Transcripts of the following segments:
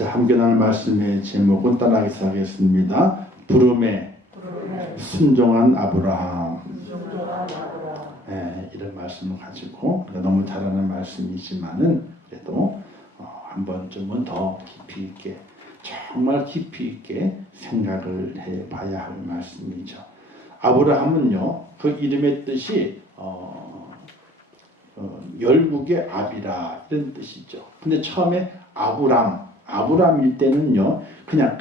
자, 함께 나눌 말씀의 제목은 따라하기서 하겠습니다. 부름에 순종한 아브라함. 네, 이런 말씀을 가지고 너무 잘하는 말씀이지만은 그래도 한 번쯤은 더 깊이 있게, 정말 깊이 있게 생각을 해봐야 할 말씀이죠. 아브라함은요, 그 이름의 뜻이 열국의 아비라 이런 뜻이죠. 근데 처음에 아브람일 때는요, 그냥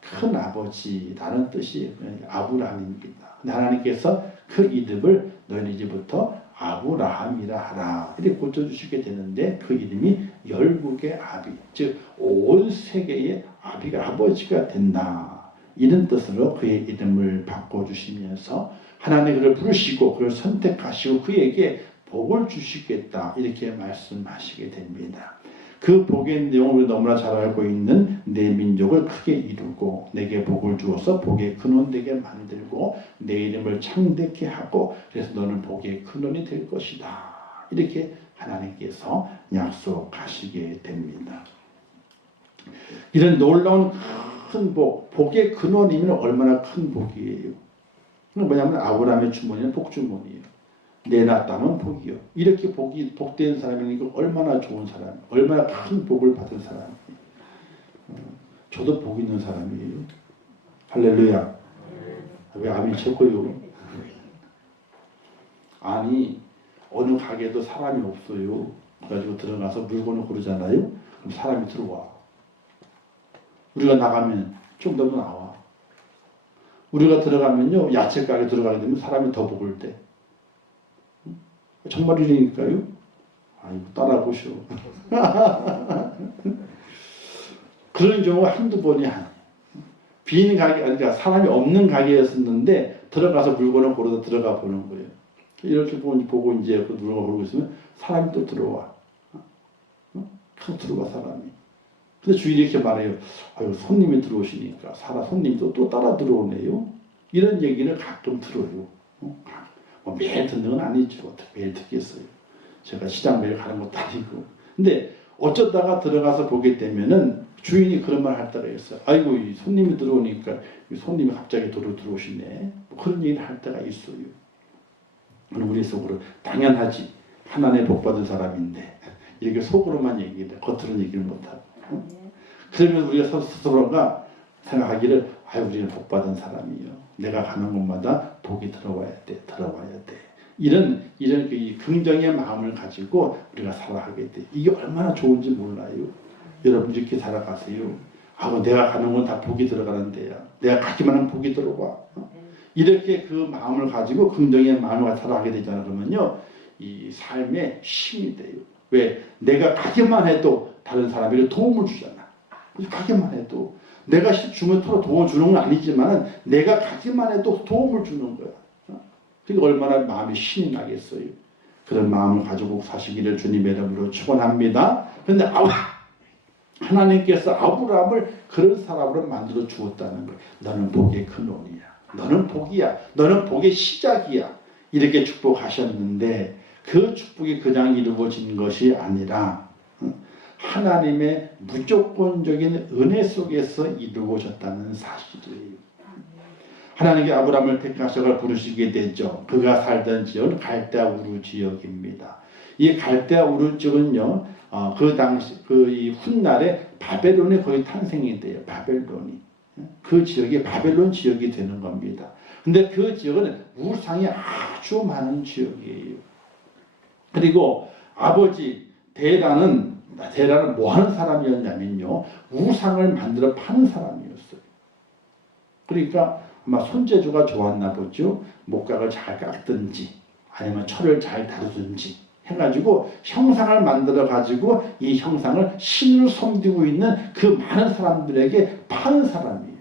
큰아버지라는 뜻이 아브람입니다. 근데 하나님께서 그 이름을 너희는 이제부터 아브라함이라 하라 이렇게 고쳐주시게 되는데, 그 이름이 열국의 아비, 즉 온 세계의 아버지가 된다, 이런 뜻으로 그의 이름을 바꿔주시면서 하나님 그를 부르시고 그를 선택하시고 그에게 복을 주시겠다, 이렇게 말씀하시게 됩니다. 그 복의 내용을 너무나 잘 알고 있는 내 민족을 크게 이루고 내게 복을 주어서 복의 근원 되게 만들고 내 이름을 창대케 하고 그래서 너는 복의 근원이 될 것이다, 이렇게 하나님께서 약속하시게 됩니다. 이런 놀라운 큰 복의 근원이면 얼마나 큰 복이에요. 뭐냐면 아브라함의 주머니는 복주머니예요. 내놨다면 복이요. 이렇게 복된 사람이니까 얼마나 좋은 사람, 얼마나 큰 복을 받은 사람이에요. 저도 복 있는 사람이에요. 할렐루야. 왜 아멘 쳐고요? 아니, 어느 가게도 사람이 없어요. 그래가지고 들어가서 물건을 고르잖아요. 그럼 사람이 들어와. 우리가 나가면 좀 더 나와. 우리가 들어가면요, 야채 가게 들어가게 되면 사람이 더 복을 때. 정말이라니까요. 아이고, 따라 보셔. 그런 경우가 한두 번이 아니에요. 빈 가게, 그러니까 사람이 없는 가게였었는데 들어가서 물건을 고르다 들어가 보는 거예요. 이렇게 보고 이제 그 물건을 고르고 있으면 사람이 또 들어와. 또 들어와 사람이. 근데 주인이 이렇게 말해요. 아유, 손님이 들어오시니까 손님이 또 따라 들어오네요. 이런 얘기를 가끔 들어요. 매일 듣는 건 아니죠. 어떻게 매일 듣겠어요. 제가 시장 매일 가는 것도 아니고. 근데 어쩌다가 들어가서 보게 되면은 주인이 그런 말 할 때가 있어요. 아이고, 이 손님이 들어오니까 이 손님이 갑자기 들어오시네. 그런 얘기를 할 때가 있어요. 우리 속으로 당연하지. 하나님의 복 받은 사람인데 이렇게 속으로만 얘기를 해. 겉으로는 얘기를 못하고. 그러면 우리가 스스로가 생각하기를, 아유, 우리는 복 받은 사람이에요. 내가 가는 곳마다 복이 들어와야 돼. 이런 그 긍정의 마음을 가지고 우리가 살아가게 돼. 이게 얼마나 좋은지 몰라요. 여러분 이렇게 살아가세요. 아우, 내가 가는 건 다 복이 들어가는 데야. 내가 가기만 하면 복이 들어와. 이렇게 그 마음을 가지고 긍정의 마음을 살아가게 되잖아요. 그러면요, 이 삶에 힘이 돼요. 왜? 내가 가기만 해도 다른 사람에게 도움을 주잖아. 가기만 해도. 내가 주면 서로 도움 주는 건 아니지만 내가 가기만 해도 도움을 주는 거야. 그러니까 얼마나 마음이 신이 나겠어요. 그런 마음을 가지고 사시기를 주님의 이름으로 축원합니다. 그런데 하나님께서 아브라함을 그런 사람으로 만들어 주었다는 거예요. 너는 복의 근원이야. 너는 복이야. 너는 복의 시작이야. 이렇게 축복하셨는데 그 축복이 그냥 이루어진 것이 아니라 하나님의 무조건적인 은혜 속에서 이루어졌다는 사실이에요. 하나님께 아브라함을 택하셔서 부르시게 되죠. 그가 살던 지역은 갈대아 우르 지역입니다. 이 갈대아 우르 지역은요, 그 당시 이 훗날에 바벨론이 거의 탄생이 돼요. 바벨론이. 그 지역이 바벨론 지역이 되는 겁니다. 근데 그 지역은 우상이 아주 많은 지역이에요. 그리고 아버지 데라는 뭐 하는 사람이었냐면요, 우상을 만들어 파는 사람이었어요. 그러니까 아마 손재주가 좋았나 보죠. 목각을 잘 깎든지 아니면 철을 잘 다루든지 해가지고 형상을 만들어 가지고 이 형상을 신을 섬기고 있는 그 많은 사람들에게 파는 사람이에요.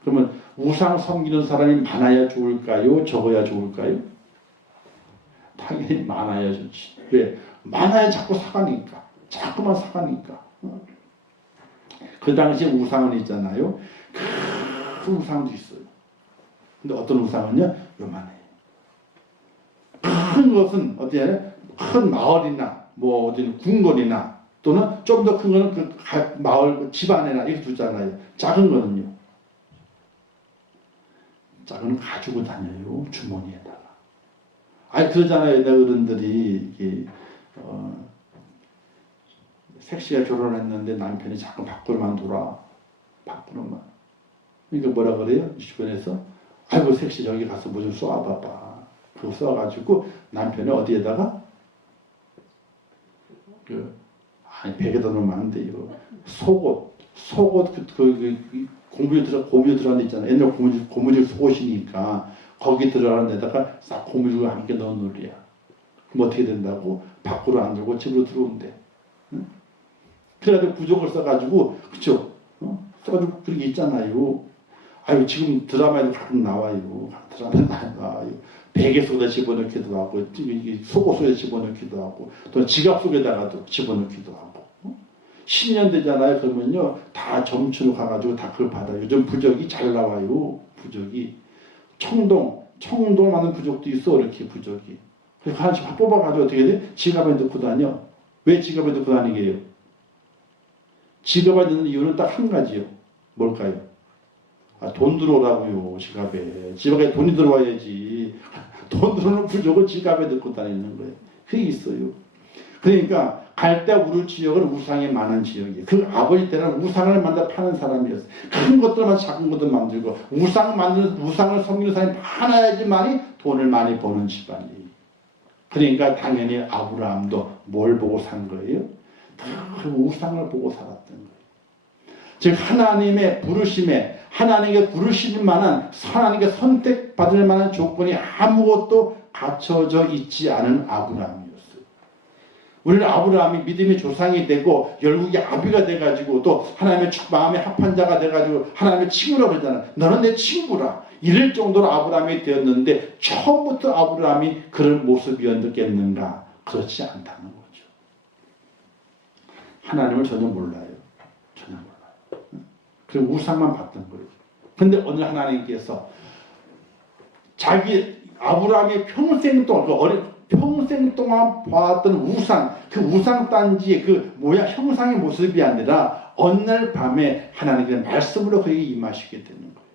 그러면 우상 섬기는 사람이 많아야 좋을까요? 적어야 좋을까요? 당연히 많아야 좋지. 왜? 많아야 자꾸 사가니까. 자꾸만 사가니까. 그 당시에 우상은 있잖아요. 큰 우상도 있어요. 근데 어떤 우상은요, 요만해요. 큰 것은 어디에 큰 마을이나 뭐 어디 궁궐이나 또는 좀 더 큰 거는 그 마을 집 안에나 이렇게 두잖아요. 작은 거는요. 작은 건 가지고 다녀요. 주머니에다가. 아니 그러잖아요. 옛날 어른들이 이게 색시가 결혼했는데 남편이 자꾸 밖으로만 돌아. 밖으로만. 그러니까 뭐라 그래요? 주변에서 아이고 색시 저기 가서 뭐 좀 쏘아봐봐. 그거 쏘아가지고 남편이 어디에다가 베개다 놓으면 안 돼요. 속옷 고무줄 들어가는 데 있잖아요. 옛날 고무줄 속옷이니까 거기 들어가는 데다가 싹 고무줄과 함께 넣어놓으랴. 그럼 어떻게 된다고? 밖으로 안 들고 집으로 들어온대. 응? 그래가지고 부적을 써가지고 그쵸? 써가지고 그런 게 있잖아요. 아유 지금 드라마에도 가끔 나와요. 드라마에 나와요. 베개 속에다 집어넣기도 하고 속옷 속에 집어넣기도 하고 또 지갑 속에다가도 집어넣기도 하고 10년 되잖아요. 그러면요 다 점주로 가가지고 다 그걸 받아요. 요즘 부적이 잘 나와요. 부적이 청동 하는 부적도 있어. 이렇게 부적이 그래서 하나씩 확 뽑아가지고 어떻게 돼? 지갑에 넣고 다녀. 왜 지갑에 넣고 다니게 해요? 지갑에 넣는 이유는 딱 한 가지요. 뭘까요? 돈 들어오라고요. 지갑에 돈이 들어와야지. 돈 들어오는 부족을 지갑에 넣고 다니는 거예요. 그게 있어요. 그러니까 갈대 우르 지역은 우상이 많은 지역이에요. 그 아버지 때는 우상을 만들어 파는 사람이었어요. 큰 것들만 작은 것들 만들고 우상을 섬기는 사람이 많아야지만이 돈을 많이 버는 집안이에요. 그러니까 당연히 아브라함도 뭘 보고 산 거예요? 그 우상을 보고 살았던 거예요. 즉 하나님의 부르심에 하나님께 부르실 만한 하나님께 선택받을 만한 조건이 아무것도 갖춰져 있지 않은 아브라함이었어요. 우리는 아브라함이 믿음의 조상이 되고 결국에 아비가 돼가지고 또 하나님의 마음의 합한 자가 돼가지고 하나님의 친구라고 그러잖아. 너는 내 친구라. 이럴 정도로 아브라함이 되었는데 처음부터 아브라함이 그런 모습이었겠는가? 그렇지 않다는 거죠. 하나님을 전혀 몰라요. 전혀 몰라요. 그리고 우상만 봤던 거예요. 근데 오늘 하나님께서 자기 아브라함이 평생 동안 봐왔던 우상, 그 우상 단지의 그 모양, 형상의 모습이 아니라 어느 날 밤에 하나님께서 말씀으로 그에게 임하시게 되는 거예요.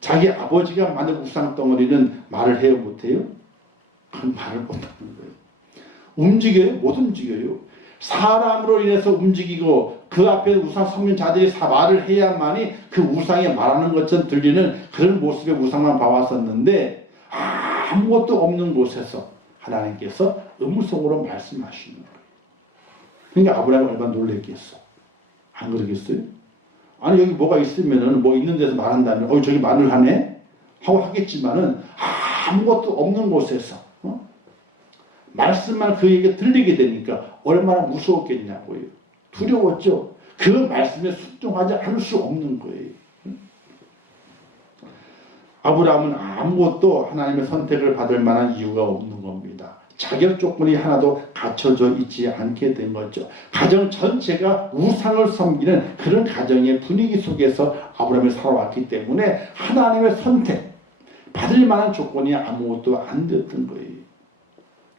자기 아버지가 만든 우상 덩어리는 말을 해요, 못해요? 그건 말을 못하는 거예요. 움직여요? 못 움직여요. 사람으로 인해서 움직이고 그 앞에 우상 섬긴 자들이 말을 해야만이 그 우상이 말하는 것처럼 들리는 그런 모습의 우상만 봐왔었는데 아무것도 없는 곳에서 하나님께서 음성으로 말씀하시는 거예요. 그러니까 아브라함이 얼마나 놀랬겠어. 안 그러겠어요? 아니 여기 뭐가 있으면은 뭐 있는 데서 말한다면 저기 말을 하네? 하고 하겠지만은 아무것도 없는 곳에서 말씀만 그에게 들리게 되니까 얼마나 무서웠겠냐고요. 두려웠죠. 그 말씀에 순종하지 않을 수 없는 거예요. 아브라함은 아무것도 하나님의 선택을 받을 만한 이유가 없는 겁니다. 자격 조건이 하나도 갖춰져 있지 않게 된 거죠. 가정 전체가 우상을 섬기는 그런 가정의 분위기 속에서 아브라함이 살아왔기 때문에 하나님의 선택 받을 만한 조건이 아무것도 안 됐던 거예요.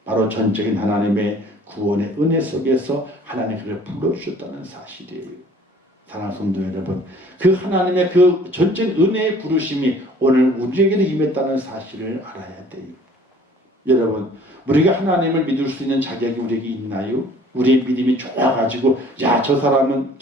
바로 전적인 하나님의 구원의 은혜 속에서 하나님이 그를 불러주셨다는 사실이에요. 사랑하는 성도 여러분, 그 하나님의 그 전적인 은혜의 부르심이 오늘 우리에게도 임했다는 사실을 알아야 돼요. 여러분, 우리가 하나님을 믿을 수 있는 자격이 우리에게 있나요? 우리의 믿음이 좋아가지고 야, 저 사람은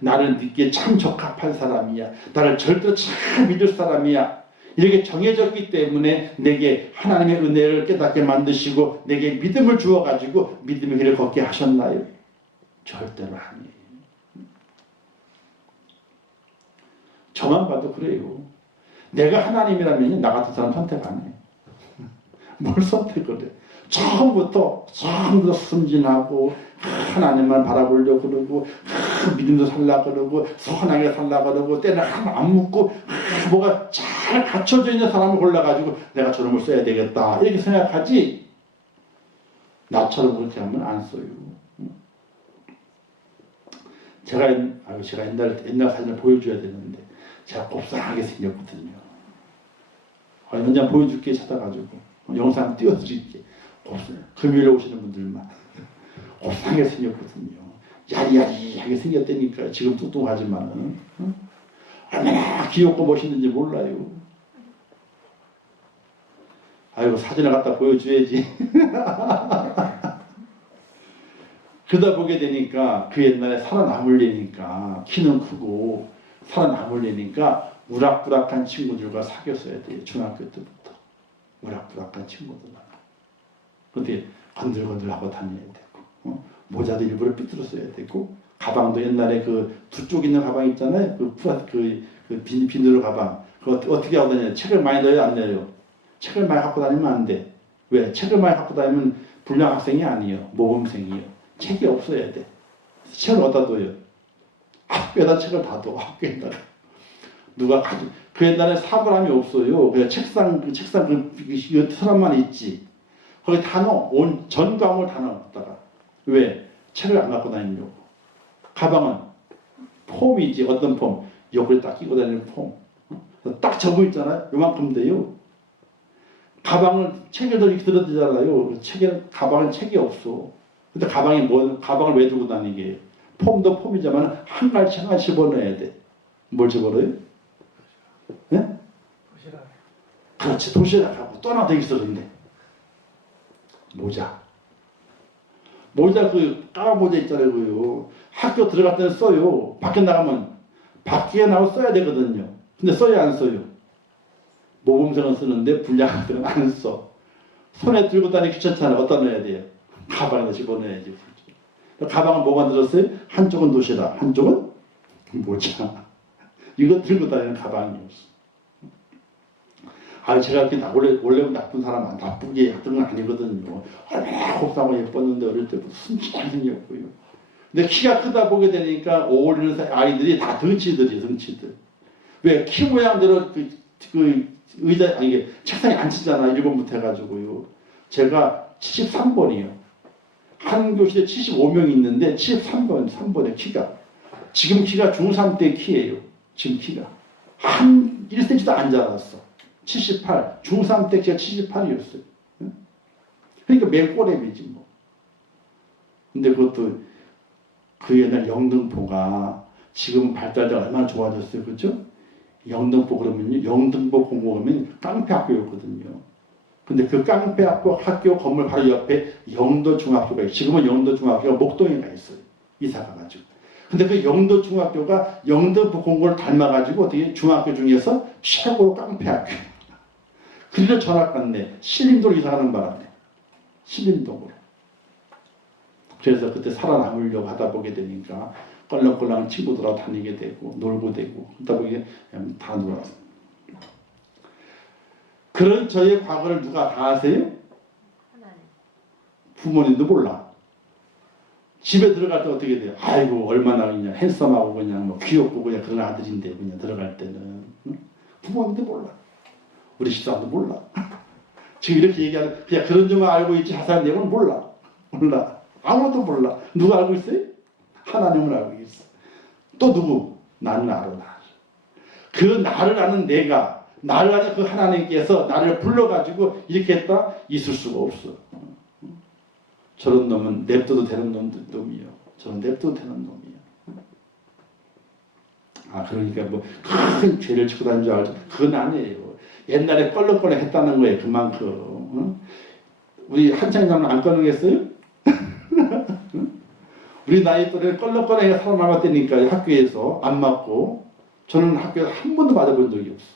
나를 믿기에 참 적합한 사람이야. 나를 절대로 참 믿을 사람이야. 이렇게 정해졌기 때문에 내게 하나님의 은혜를 깨닫게 만드시고 내게 믿음을 주어가지고 믿음의 길을 걷게 하셨나요? 절대로 아니에요. 저만 봐도 그래요. 내가 하나님이라면 나 같은 사람 선택 안 해. 뭘 선택을 해? 처음부터 순진하고 하나님만 바라보려고 그러고 믿음도 살려고 그러고 선하게 살려고 그러고 때는 하나 안 묻고 뭐가 잘 갖춰져 있는 사람을 골라가지고 내가 저놈을 써야 되겠다 이렇게 생각하지 나처럼 그렇게 하면 안 써요. 제가 옛날 사진을 보여줘야 되는데 제가 곱상하게 생겼거든요. 언제 보여줄게 찾아가지고 영상 띄워드릴게. 금요일에 오시는 분들만 곱상하게 생겼거든요. 야리야리하게 생겼다니까. 지금 뚱뚱하지만은 얼마나 귀엽고 멋있는지 몰라요. 아이고 사진을 갖다 보여줘야지. 그러다 보게 되니까 그 옛날에 살아남으려니까 키는 크고 살아남으려니까 우락부락한 친구들과 사귀었어야 돼요. 중학교 때부터. 우락부락한 친구들과. 근데 건들건들하고 다녀야 되고 모자도 일부러 삐뚤어 써야 되고 가방도 옛날에 그 두 쪽 있는 가방 있잖아요. 그 비닐로 가방. 그거 어떻게 하고 다녀요? 책을 많이 넣어요? 안 넣어요? 책을 많이 갖고 다니면 안 돼. 왜? 책을 많이 갖고 다니면 불량 학생이 아니에요. 모범생이에요. 책이 없어야 돼. 책을 어디다 둬요? 학교에다 책을 다 둬. 학교에다가. 누가 그 옛날에 사물함이 없어요. 그냥 책상 그 사람만 있지. 거기 다 넣어. 온 전광을 다 넣었다가. 왜? 책을 안 갖고 다니려고. 가방은 폼이지. 어떤 폼? 옆을 딱 끼고 다니는 폼. 딱 접어 있잖아요. 요만큼 돼요. 가방을 책을 이렇게 들어대잖아요. 가방은 책이 없어. 근데 가방을 왜 들고 다니게? 폼도 폼이지만 한 가지 집어넣어야 돼. 뭘 집어넣어요? 네? 도시락. 그렇지. 도시락하고 또 하나 더 있어. 근데 모자 그 까만 모자 있잖아요. 그요. 학교 들어갈 때는 써요. 밖에 나가면 밖에 나가서 써야 되거든요. 근데 써요 안 써요? 모범생은 쓰는데 불량학생은 안 써. 손에 들고 다니기 귀찮잖아요. 어디다 넣어야 돼요? 가방에 집어넣어야지. 가방은 뭐가 들었어요? 한쪽은 도시락, 한쪽은 모자. 이거 들고 다니는 가방이 없어. 제가 그렇게 원래 나쁜 사람, 나쁘게 했던 건 아니거든요. 얼마나 곱상하고 예뻤는데 어릴 때부터 순진하게 생겼고요. 근데 키가 크다 보게 되니까 어울리는 아이들이 다 덩치들이에요, 덩치들. 왜? 키 모양대로 의자, 이게 책상에 앉히잖아, 1번부터 해가지고요. 제가 73번이에요. 한 교실에 75명이 있는데 3번의 키가. 지금 키가 중3 때 키예요. 지금 키가. 한 1cm도 안 자랐어. 78. 중3 때 키가 78이었어요. 그러니까 맨꼬랩이지 뭐. 근데 그것도 그 옛날 영등포가 지금 발달대가 얼마나 좋아졌어요. 그렇죠? 영등포 그러면요. 영등포 공고하면 깡패학교였거든요. 근데 그 깡패학교 학교 건물 바로 옆에 영도중학교가 있어요. 지금은 영도중학교가 목동에 가 있어요. 이사 가가지고. 근데 그 영도중학교가 영등포 공고를 닮아가지고 어떻게 중학교 중에서 최고로 깡패학교. 그리고 전학 갔네. 신림동으로 이사 가는 바람에. 신림동으로. 그래서 그때 살아남으려고 하다 보게 되니까 껄렁껄렁 친구들하고 다니게 되고 놀고 되고 그러다 보게 다 놀았어요. 그런 저의 과거를 누가 다 아세요? 하나님. 부모님도 몰라. 집에 들어갈 때 어떻게 돼요? 아이고 얼마나 그냥 핸섬하고 그냥 뭐 귀엽고 그냥 그런 아들인데 그냥 들어갈 때는 응? 부모님도 몰라. 우리 집사람도 몰라. 지금 이렇게 얘기하는 그냥 그런 점만 알고 있지 자세한 내용은 몰라. 아무것도 몰라. 누가 알고 있어요? 하나님은 알고 있어. 또 누구? 나는 알아. 나를. 그 나를 아는 내가 나를 아는 그 하나님께서 나를 불러가지고 이렇게 했다? 있을 수가 없어. 저런 놈은 냅둬도 되는 놈이요. 저런 냅둬도 되는 놈이요. 그러니까 뭐 큰 죄를 짓고 다니는 줄 알죠. 그건 아니에요. 옛날에 껄렁껄렁 했다는 거예요. 그만큼. 응? 우리 한창장은 안 껄렁했어요? 응? 우리 나이 또래 껄렁껄렁하게 살아남았다니까 학교에서 안 맞고 저는 학교에서 한 번도 맞아본 적이 없어.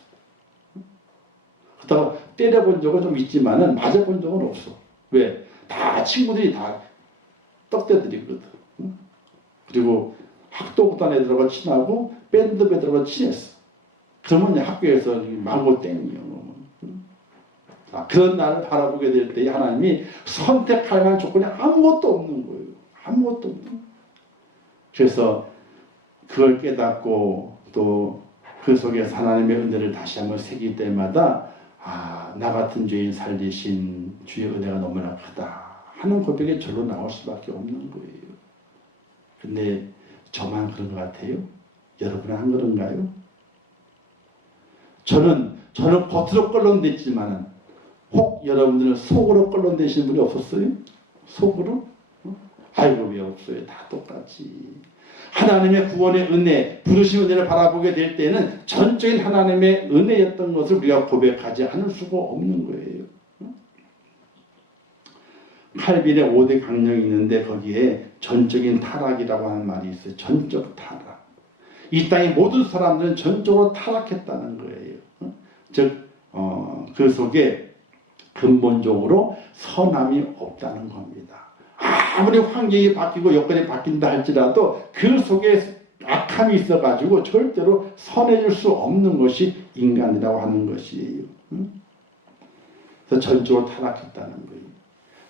그렇다고 때려본 적은 좀 있지만은 맞아본 적은 없어. 왜? 다 친구들이 다 떡대들이거든. 응? 그리고 학도구단 애들하고 친하고 밴드 애들하고 친했어. 그러면 학교에서 망고 땡이요. 그런 나를 바라보게 될 때 하나님이 선택할 만한 조건이 아무것도 없는 거예요. 아무것도 없는 거예요. 그래서 그걸 깨닫고 또 그 속에서 하나님의 은혜를 다시 한번 새길 때마다 나 같은 죄인 살리신 주의 은혜가 너무나 크다 하는 고백이 절로 나올 수밖에 없는 거예요. 근데 저만 그런 것 같아요? 여러분은 안 그런가요? 저는 겉으로 껄렁댔지만 혹 여러분들은 속으로 껄렁대시는 분이 없었어요? 속으로? 아이고 왜 없어요? 다 똑같지. 하나님의 구원의 은혜, 부르심 은혜를 바라보게 될 때는 전적인 하나님의 은혜였던 것을 우리가 고백하지 않을 수가 없는 거예요. 칼빈의 5대 강령이 있는데 거기에 전적인 타락이라고 하는 말이 있어요. 전적 타락. 이 땅의 모든 사람들은 전적으로 타락했다는 거예요. 즉 그 속에 근본적으로 선함이 없다는 겁니다. 아무리 환경이 바뀌고 여건이 바뀐다 할지라도 그 속에 악함이 있어가지고 절대로 선해질 수 없는 것이 인간이라고 하는 것이에요. 그래서 전적으로 타락했다는 거예요.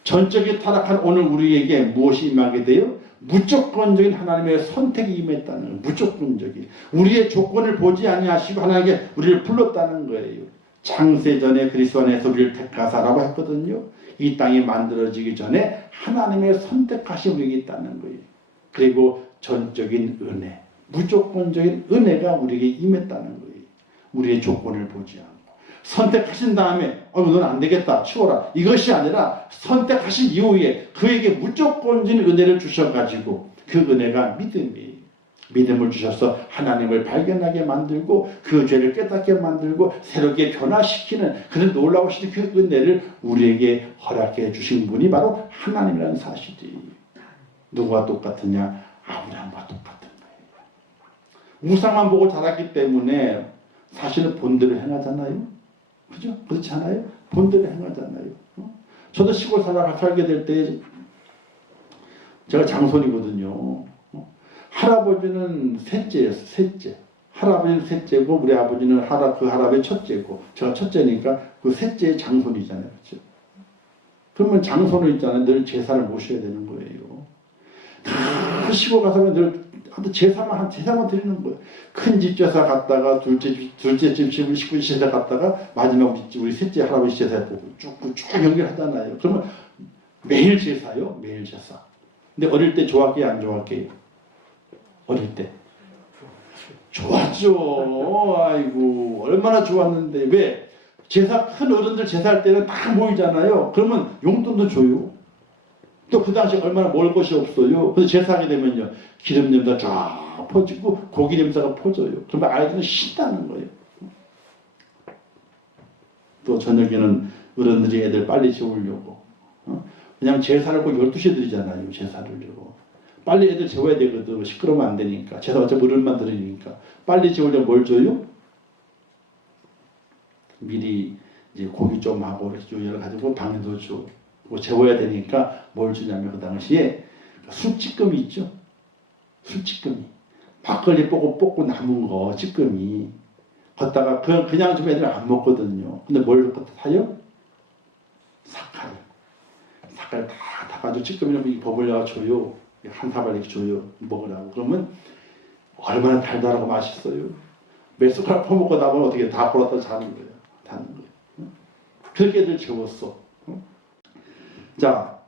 전적이 타락한 오늘 우리에게 무엇이 임하게 돼요? 무조건적인 하나님의 선택이 임했다는 거예요. 무조건적인. 우리의 조건을 보지 아니하시고 하나님께 우리를 불렀다는 거예요. 창세전에 그리스도 안에서 우리를 택하사라고 했거든요. 이 땅이 만들어지기 전에 하나님의 선택하신 우리에게 있다는 거예요. 그리고 전적인 은혜, 무조건적인 은혜가 우리에게 임했다는 거예요. 우리의 조건을 보지 않고. 선택하신 다음에 넌 안 되겠다 치워라 이것이 아니라 선택하신 이후에 그에게 무조건적인 은혜를 주셔가지고 그 은혜가 믿음이에요. 믿음을 주셔서 하나님을 발견하게 만들고 그 죄를 깨닫게 만들고 새롭게 변화시키는 그런 놀라우신 그 은혜를 우리에게 허락해 주신 분이 바로 하나님이라는 사실이에요. 누구와 똑같으냐? 아브라함과 똑같은 거예요. 우상만 보고 자랐기 때문에 사실은 본대로 행하잖아요. 그죠? 그렇지 않아요? 본대로 행하잖아요. 저도 시골 살게 될 때 제가 장손이거든요. 할아버지는 셋째였어. 셋째. 할아버지는 셋째고 우리 아버지는 그 할아버지 첫째고 제가 첫째니까 그 셋째의 장손이잖아요. 그렇죠? 그러면 장손은 있잖아요. 늘 제사를 모셔야 되는 거예요. 다 시골 가서 늘 제사만 드리는 거예요. 큰 집 제사 갔다가 둘째 집 식구 제사 갔다가 마지막 우리 셋째 할아버지 제사 보고 쭉 연결하잖아요. 그러면 매일 제사요. 매일 제사. 근데 어릴 때 좋았게요? 안 좋았게요? 어릴 때 좋았죠. 아이고 얼마나 좋았는데. 왜? 제사 큰 어른들 제사할 때는 다 모이잖아요. 그러면 용돈도 줘요. 또 그 당시 얼마나 먹을 것이 없어요. 그래서 제사하게 되면요 기름 냄새가 쫙 퍼지고 고기 냄새가 퍼져요. 그러면 아이들은 신나는 거예요. 또 저녁에는 어른들이 애들 빨리 재우려고 그냥 제사를 꼭 12시에 드리잖아요. 제사를요. 빨리 애들 재워야 되거든. 시끄러우면 안 되니까. 제사 어차피 어른만 드리니까. 빨리 재우려면 뭘 줘요? 미리 이제 고기 좀 하고 이렇게 요리해가지고 방에도 줘. 뭐 재워야 되니까 뭘 주냐면 그 당시에 술찌끔이 있죠. 술찌끔이. 막걸리 뽑고 남은 거 찌끔이. 걷다가 그냥 좀 애들 안 먹거든요. 근데 뭘 사요? 삭갈 다 타가지고 찌끔이랑 버블려가 줘요. 한 사발 이렇게 줘요. 먹으라고. 그러면 얼마나 달달하고 맛있어요. 몇 숟가락 퍼먹고 나면 어떻게 다 벌었다 자는 거예요. 자는 거예요. 그렇게 애들 재웠어. 자,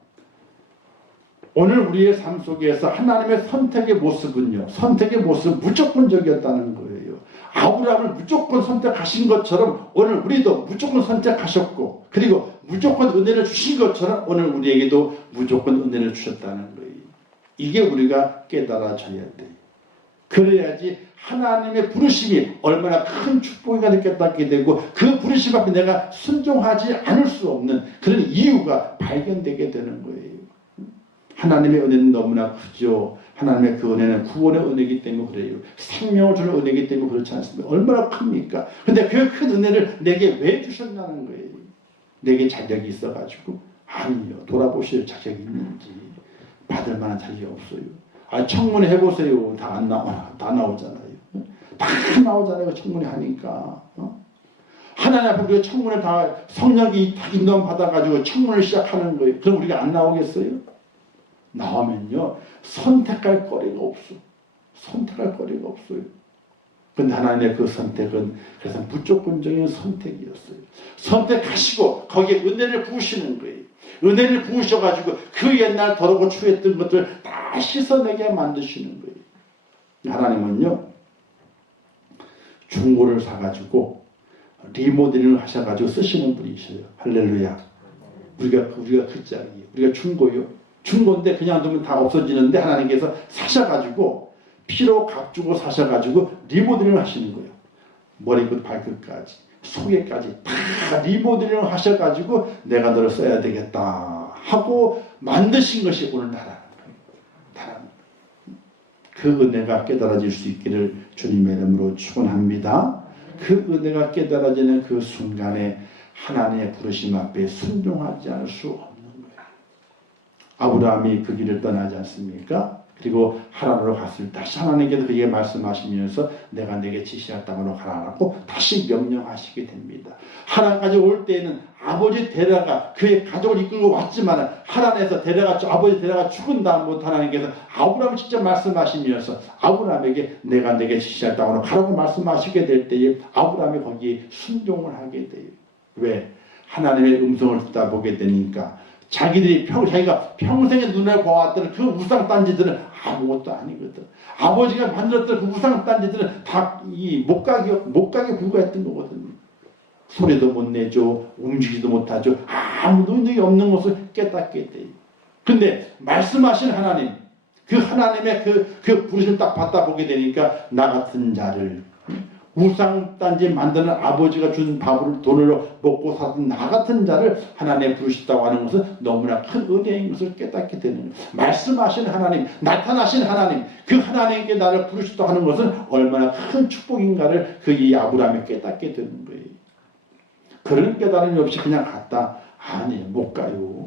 오늘 우리의 삶 속에서 하나님의 선택의 모습은요. 선택의 모습은 무조건적이었다는 거예요. 아브라함을 무조건 선택하신 것처럼 오늘 우리도 무조건 선택하셨고 그리고 무조건 은혜를 주신 것처럼 오늘 우리에게도 무조건 은혜를 주셨다는 거예요. 이게 우리가 깨달아져야 돼요. 그래야지 하나님의 부르심이 얼마나 큰 축복이 깨닫게 되고 그 부르심 앞에 내가 순종하지 않을 수 없는 그런 이유가 발견되게 되는 거예요. 하나님의 은혜는 너무나 크죠. 하나님의 그 은혜는 구원의 은혜이기 때문에 그래요. 생명을 주는 은혜이기 때문에 그렇지 않습니까? 얼마나 큽니까? 근데 그 큰 은혜를 내게 왜 주셨냐는 거예요. 내게 자격이 있어가지고 아니요. 돌아보실 자격이 있는지 받을 만한 자격이 없어요. 청문회 해보세요. 다 안 나와. 다 나오잖아요. 다 나오잖아요. 청문회 하니까. 하나님 앞에 우리가 청문회 다 성령이 다 인도함 받아가지고 청문을 시작하는 거예요. 그럼 우리가 안 나오겠어요? 나오면요. 선택할 거리가 없어. 선택할 거리가 없어요. 근데 하나님의 그 선택은 그래서 무조건적인 선택이었어요. 선택하시고 거기에 은혜를 부으시는 거예요. 은혜를 부으셔가지고 그 옛날 더럽고 추했던 것들을 다 씻어내게 만드시는 거예요. 하나님은요. 중고를 사가지고 리모델링을 하셔가지고 쓰시는 분이셔요. 할렐루야. 우리가 그 짝이에요. 우리가 중고요. 준 건데 그냥 두면 다 없어지는데 하나님께서 사셔가지고 피로 값주고 사셔가지고 리모델링 하시는 거예요. 머리끝 발끝까지 속에까지 다 리모델링 하셔가지고 내가 너를 써야 되겠다 하고 만드신 것이 오늘 나라는 거예요. 그 은혜가 깨달아질 수 있기를 주님의 이름으로 축원합니다. 그 은혜가 깨달아지는 그 순간에 하나님의 부르심 앞에 순종하지 않을 수 없는 거예요. 아브라함이 그 길을 떠나지 않습니까? 그리고 하란으로 갔을 때 다시 하나님께서 그에게 말씀하시면서 내가 내게 지시할 땅으로 가라라고 다시 명령하시게 됩니다. 하란까지 올 때에는 아버지 데려가 그의 가족을 이끌고 왔지만 하란에서 아버지 데려가 죽은 다음부터 하나님께서 아브라함을 직접 말씀하시면서 아브라함에게 내가 내게 지시할 땅으로 가라고 말씀하시게 될 때에 아브라함이 거기에 순종을 하게 돼요. 왜? 하나님의 음성을 듣다 보게 되니까 자기가 평생에 눈에 보았던 그 우상 딴지들은 아무것도 아니거든. 아버지가 만들었던 그 우상 딴지들은 다 이 목각에 불과했던 거거든. 소리도 못 내죠. 움직이지도 못하죠. 아무 능력이 없는 것을 깨닫게 돼요. 근데 말씀하신 하나님, 그 하나님의 그 부르심을 딱 받다 보게 되니까 나 같은 자를 우상단지 만드는 아버지가 준 밥을 돈으로 먹고 사는 나 같은 자를 하나님의 부르셨다고 하는 것은 너무나 큰 은혜인 것을 깨닫게 되는 거예요. 말씀하신 하나님, 나타나신 하나님, 그 하나님께 나를 부르셨다고 하는 것은 얼마나 큰 축복인가를 그 이 아브라함이 깨닫게 되는 거예요. 그런 깨달음이 없이 그냥 갔다. 아니, 못 가요.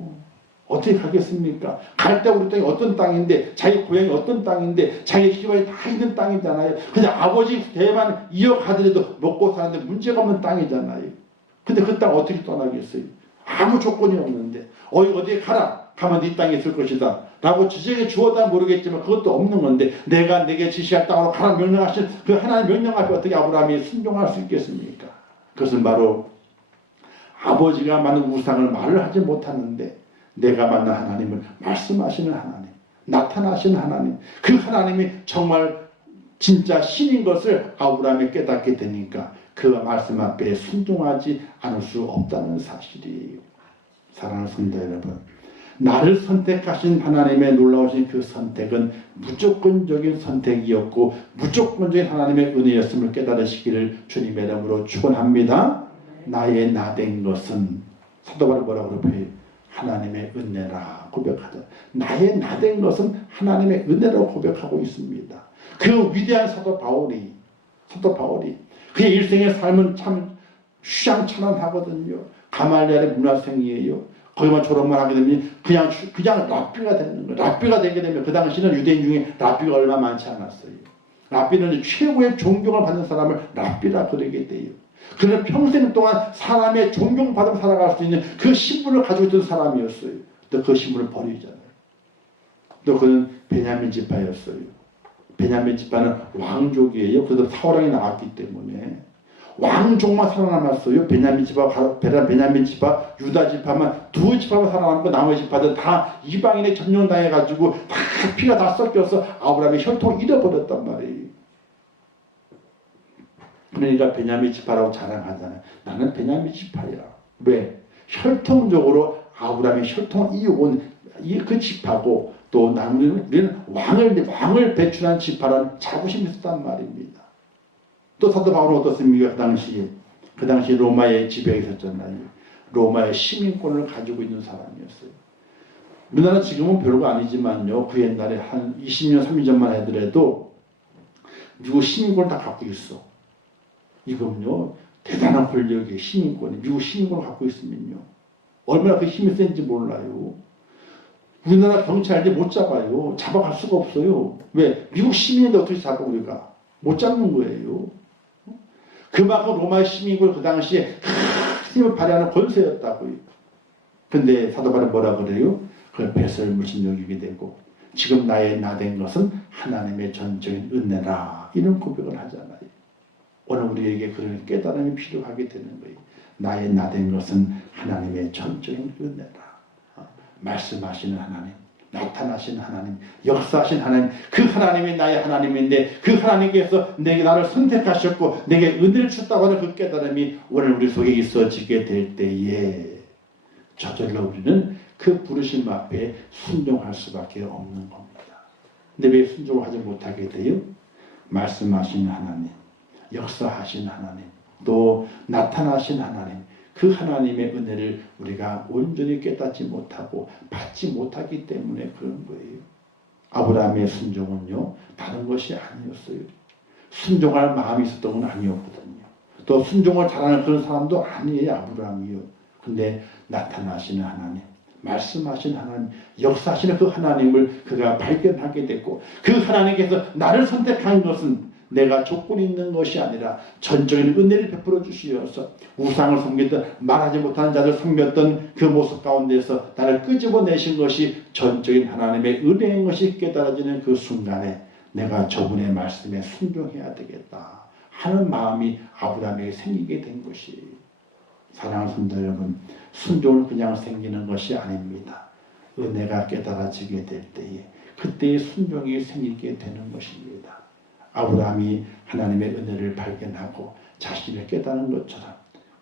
어떻게 가겠습니까? 갈 때 우리 땅이 어떤 땅인데, 자기 고향이 어떤 땅인데, 자기 기반이 다 있는 땅이잖아요. 그냥 아버지 대만 이어가더라도 먹고 사는데 문제가 없는 땅이잖아요. 근데 그 땅 어떻게 떠나겠어요? 아무 조건이 없는데 어디에 가면 네 땅에 있을 것이다 라고 지정해 주었다 모르겠지만 그것도 없는 건데 내가 내게 지시할 땅으로 가라 명령하신 그 하나님 명령 앞에 어떻게 아브라함이 순종할 수 있겠습니까? 그것은 바로 아버지가 만든 우상을 말을 하지 못하는데 내가 만난 하나님을 말씀하시는 하나님, 나타나시는 하나님, 그 하나님이 정말 진짜 신인 것을 아브라함이 깨닫게 되니까 그 말씀 앞에 순종하지 않을 수 없다는 사실이에요. 사랑하는 성도 여러분, 나를 선택하신 하나님의 놀라우신 그 선택은 무조건적인 선택이었고 무조건적인 하나님의 은혜였음을 깨달으시기를 주님의 이름으로 축원합니다. 나의 나된 것은 사도 바울이 뭐라고 그래요? 하나님의 은혜라 고백하죠. 나의 나된 것은 하나님의 은혜라고 고백하고 있습니다. 그 위대한 사도 바울이 그의 일생의 삶은 참 휘황찬란하거든요. 가말리엘의 문화생이에요. 거기만 졸업만 하게 되면 그냥 랍비가 되는 거예요. 랍비가 되게 되면 그 당시는 유대인 중에 랍비가 얼마 많지 않았어요. 랍비는 최고의 존경을 받는 사람을 랍비라 그러게 돼요. 그는 평생 동안 사람의 존경받으며 살아갈 수 있는 그 신분을 가지고 있던 사람이었어요. 또 그 신분을 버리잖아요. 또 그는 베냐민 지파였어요. 베냐민 지파는 왕족이에요. 그래서 사울왕이 나왔기 때문에 왕족만 살아남았어요. 베냐민 지파, 유다 지파만 두 지파만 살아남고 나머지 지파들은 다 이방인의 점령당해가지고 다 피가 다 섞여서 아브라함의 혈통을 잃어버렸단 말이에요. 그러니까 베냐민 지파라고 자랑하잖아요. 나는 베냐민 지파야. 왜? 혈통적으로 아브라함의 혈통을 이어온 그 지파고 또 우리는 왕을 배출한 지파라는 자부심이 있었단 말입니다. 또 사도 바울은 어떻습니까? 그 당시에 로마의 지배에 있었잖아요. 로마의 시민권을 가지고 있는 사람이었어요. 우리나라 지금은 별거 아니지만요. 그 옛날에 한 20년, 30년만 하더라도 미국 시민권을 다 갖고 있어. 이건요. 대단한 권력의 시민권이 미국 시민권을 갖고 있으면요. 얼마나 그 힘이 센지 몰라요. 우리나라 경찰이 못 잡아요. 잡아갈 수가 없어요. 왜? 미국 시민인데 어떻게 잡아 우리가? 못 잡는 거예요. 그만큼 로마의 시민권 그 당시에 힘을 발휘하는 권세였다고요. 근데 사도 바울은 뭐라 그래요? 그걸 배설물신 여기게 되고 지금 나의 나된 것은 하나님의 전적인 은혜라 이런 고백을 하잖아요. 오늘 우리에게 그런 깨달음이 필요하게 되는 거예요. 나의 나된 것은 하나님의 전적인 은혜라. 말씀하시는 하나님, 나타나시는 하나님, 역사하신 하나님, 그 하나님이 나의 하나님인데 그 하나님께서 나를 선택하셨고 내게 은혜를 주셨다고 하는 그 깨달음이 오늘 우리 속에 있어지게 될 때에 저절로 우리는 그 부르심 앞에 순종할 수밖에 없는 겁니다. 근데 왜 순종을 하지 못하게 돼요? 말씀하신 하나님, 역사하신 하나님, 또 나타나신 하나님, 그 하나님의 은혜를 우리가 온전히 깨닫지 못하고 받지 못하기 때문에 그런 거예요. 아브라함의 순종은요, 다른 것이 아니었어요. 순종할 마음이 있었던 건 아니었거든요. 또 순종을 잘하는 그런 사람도 아니에요, 아브라함이요. 근데 나타나시는 하나님, 말씀하신 하나님, 역사하시는 그 하나님을 그가 발견하게 됐고, 그 하나님께서 나를 선택한 것은 내가 조건이 있는 것이 아니라 전적인 은혜를 베풀어 주시어서 우상을 섬기던 말하지 못하는 자들 섬겼던 그 모습 가운데서 나를 끄집어내신 것이 전적인 하나님의 은혜인 것이 깨달아지는 그 순간에 내가 저분의 말씀에 순종해야 되겠다 하는 마음이 아브라함에게 생기게 된 것이, 사랑하는 성도 여러분, 순종은 그냥 생기는 것이 아닙니다. 은혜가 깨달아지게 될 때에 그때의 순종이 생기게 되는 것입니다. 아브라함이 하나님의 은혜를 발견하고 자신을 깨닫는 것처럼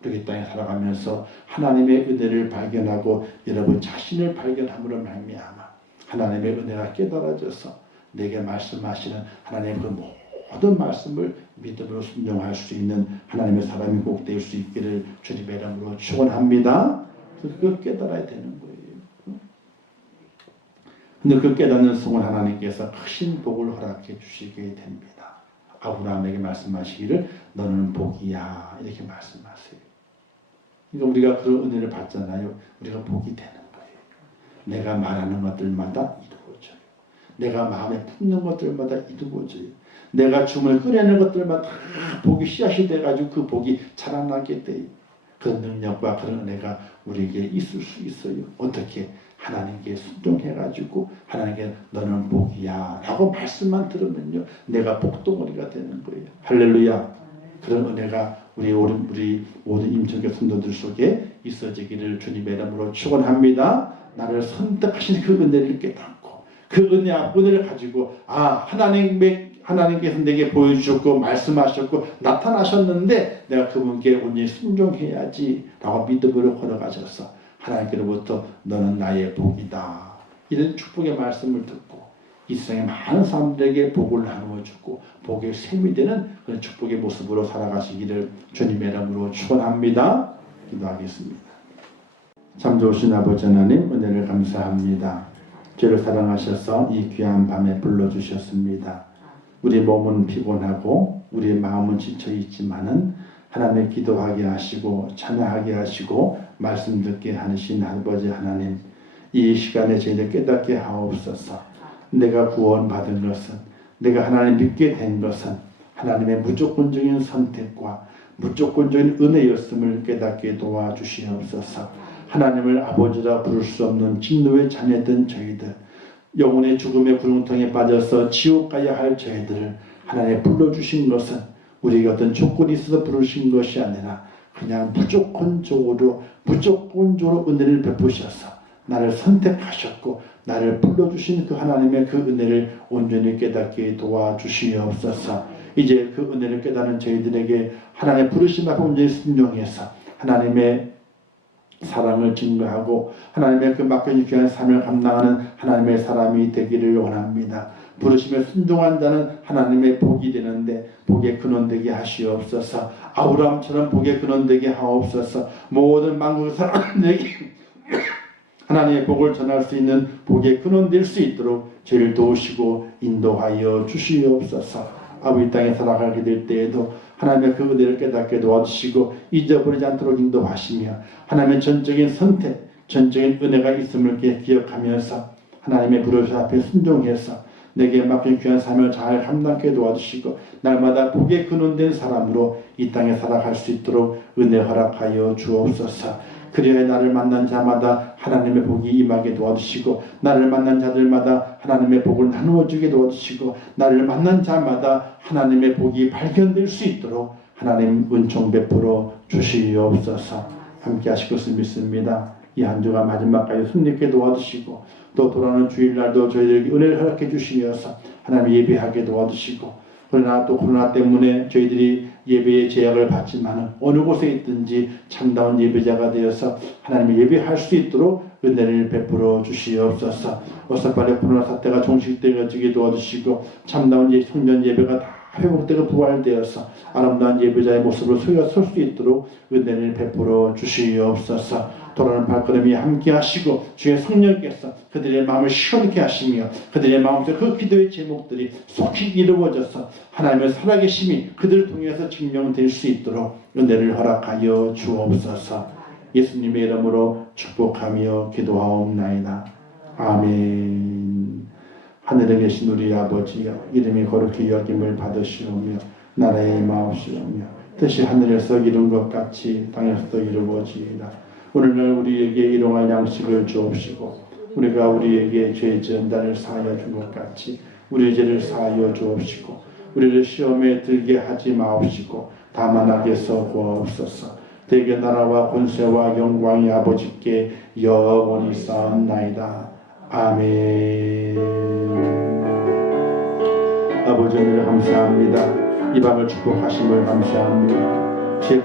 우리 이 땅에 살아가면서 하나님의 은혜를 발견하고 여러분 자신을 발견함으로 말미암아 하나님의 은혜가 깨달아져서 내게 말씀하시는 하나님의 그 모든 말씀을 믿음으로 순종할 수 있는 하나님의 사람이 꼭 될 수 있기를 주님의 이름으로 축원합니다. 그걸 깨달아야 되는 거예요. 근데 그 깨닫는 순간 하나님께서 크신 복을 허락해 주시게 됩니다. 아브라함에게 말씀하시기를 너는 복이야 이렇게 말씀하세요. 그러니까 우리가 그런 은혜를 받잖아요. 우리가 복이 되는 거예요. 내가 말하는 것들마다 이루어져요. 내가 마음에 품는 것들마다 이루어져요. 내가 주문을 꺼내는 것들마다 다 복이 씨앗이 돼가지고 그 복이 자라나게 돼요. 그런 능력과 그런 은혜가 우리에게 있을 수 있어요. 어떻게? 하나님께 순종해가지고 하나님께 너는 복이야 라고 말씀만 들으면요 내가 복덩어리가 되는 거예요. 할렐루야. 그런 은혜가 우리 모든 임종교 성도들 속에 있어지기를 주님의 이름으로 축원합니다. 나를 선택하신 그 은혜를 깨닫고 그 은혜를 가지고 하나님께서 내게 보여주셨고 말씀하셨고 나타나셨는데 내가 그분께 온전히 순종해야지 라고 믿음으로 걸어가셔서 하나님께로부터 너는 나의 복이다 이런 축복의 말씀을 듣고 이 세상의 많은 사람들에게 복을 나누어 주고 복의 샘이 되는 그런 축복의 모습으로 살아가시기를 주님의 이름으로 축원합니다. 기도하겠습니다. 참 좋으신 아버지 하나님 은혜를 감사합니다. 저를 사랑하셔서 이 귀한 밤에 불러주셨습니다. 우리 몸은 피곤하고 우리 마음은 지쳐있지만은 하나님 기도하게 하시고 찬양하게 하시고 말씀 듣게 하신 아버지 하나님, 이 시간에 저희를 깨닫게 하옵소서. 내가 구원받은 것은, 내가 하나님 믿게 된 것은 하나님의 무조건적인 선택과 무조건적인 은혜였음을 깨닫게 도와주시옵소서. 하나님을 아버지라 부를 수 없는 진노의 자녀된 저희들, 영혼의 죽음의 구렁텅이에 빠져서 지옥 가야 할 저희들을 하나님 불러주신 것은 우리에게 어떤 조건이 있어서 부르신 것이 아니라 그냥 무조건적으로 은혜를 베푸셔서 나를 선택하셨고 나를 불러주신 그 하나님의 그 은혜를 온전히 깨닫게 도와주시옵소서. 이제 그 은혜를 깨닫는 저희들에게 하나님의 부르심 앞에 온전히 순종해서 하나님의 사랑을 증거하고 하나님의 그 맡겨진 귀한 삶을 감당하는 하나님의 사람이 되기를 원합니다. 부르심에 순종한 자는 하나님의 복이 되는데 복의 근원되게 하시옵소서. 아브라함처럼 복의 근원되게 하옵소서. 모든 만국 사람들에게 하나님의 복을 전할 수 있는 복의 근원 될 수 있도록 저희를 도우시고 인도하여 주시옵소서. 아버지 땅에 살아가게 될 때에도 하나님의 그 은혜를 깨닫게 도와주시고 잊어버리지 않도록 인도하시며 하나님의 전적인 선택, 전적인 은혜가 있음을 기억하면서 하나님의 부르심 앞에 순종해서 내게 맡긴 귀한 삶을 잘 감당하게 도와주시고 날마다 복의 근원된 사람으로 이 땅에 살아갈 수 있도록 은혜 허락하여 주옵소서. 그리하여 나를 만난 자마다 하나님의 복이 임하게 도와주시고 나를 만난 자들마다 하나님의 복을 나누어 주게 도와주시고 나를 만난 자마다 하나님의 복이 발견될 수 있도록 하나님 은총 베풀어 주시옵소서. 함께 하실 것을 믿습니다. 이 한 주가 마지막까지 승리케 도와주시고 또 돌아오는 주일날도 저희들에게 은혜를 허락해 주시면서 하나님 예배하게 도와주시고 그러나 또 코로나 때문에 저희들이 예배의 제약을 받지만 어느 곳에 있든지 참다운 예배자가 되어서 하나님의 예배할 수 있도록 은혜를 베풀어 주시옵소서. 어서 빨리 코로나 사태가 종식되어지게 도와주시고 참다운 성전 예배가 다 회복되고 부활되어서 아름다운 예배자의 모습으로 서서 설 수 있도록 은혜를 베풀어 주시옵소서. 돌아오는 발걸음이 함께 하시고 주의 성령께서 그들의 마음을 시원케 하시며 그들의 마음속에 그 기도의 제목들이 속히 이루어져서 하나님의 살아계심이 그들을 통해서 증명될 수 있도록 은혜를 허락하여 주옵소서. 예수님의 이름으로 축복하며 기도하옵나이다. 아멘. 하늘에 계신 우리 아버지여, 이름이 거룩히 여김을 받으시오며 나라의 마옵시오며 뜻이 하늘에서 이룬 것 같이 땅에서도 이루어지이다. 오늘날 우리에게 일용할 양식을 주옵시고 우리가 우리에게 죄 지은 자를 사하여 준 것 같이 우리의 죄를 사하여 주옵시고 우리를 시험에 들게 하지 마옵시고 다만 악에서 구하옵소서. 대개 나라와 권세와 영광이 아버지께 영원히 쌓았나이다. 아멘. 아버지 오늘 감사합니다. 이 밤을 축복하심을 감사합니다. 제